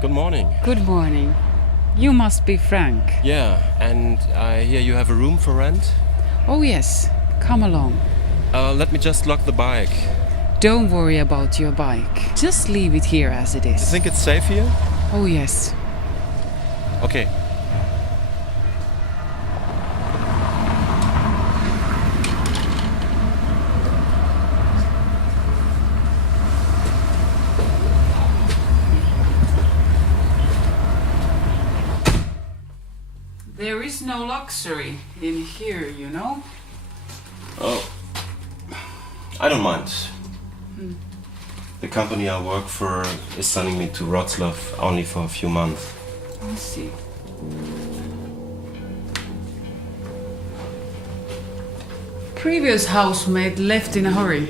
Good morning. Good morning. You must be Frank. Yeah, and I hear you have a room for rent? Oh yes, come along. Let me just lock the bike. Don't worry about your bike. Just leave it here as it You is. think it's safe here? Oh yes. Okay. There is no luxury in here, you know? Oh. I don't mind. The company I work for is sending me to Wrocław only for a few months. I see. Previous housemate left in a hurry.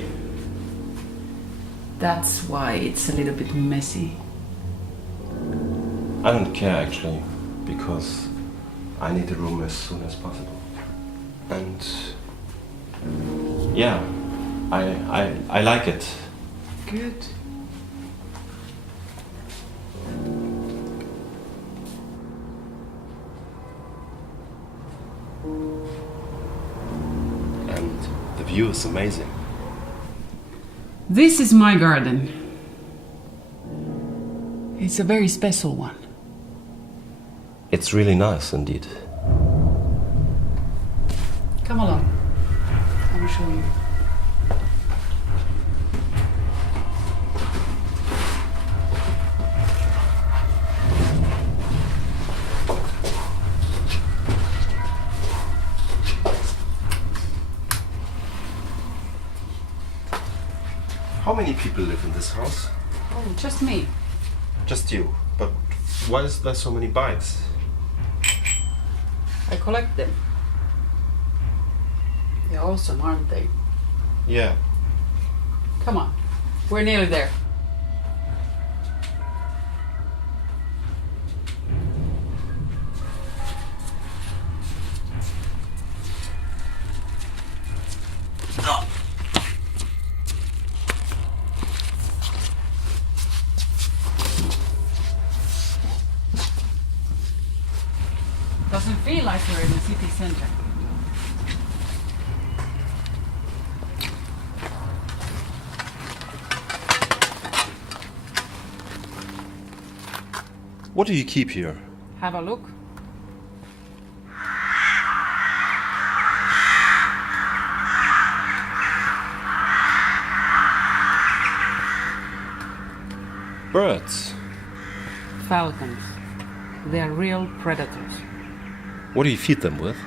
That's why it's a little bit messy. I don't care actually, because I need a room as soon as possible. And yeah, I like it. Good. And the view is amazing. This is my garden. It's a very special one. It's really nice indeed. Come along. I will show you. How many people live in this house? Oh, just me. Just you. But why is there so many bikes? I collect them. They're awesome, aren't they? Yeah. Come on. We're nearly there. Doesn't feel like we're in the city center. What do you keep here? Have a look. Birds. Falcons. They're real predators. What do you feed them with?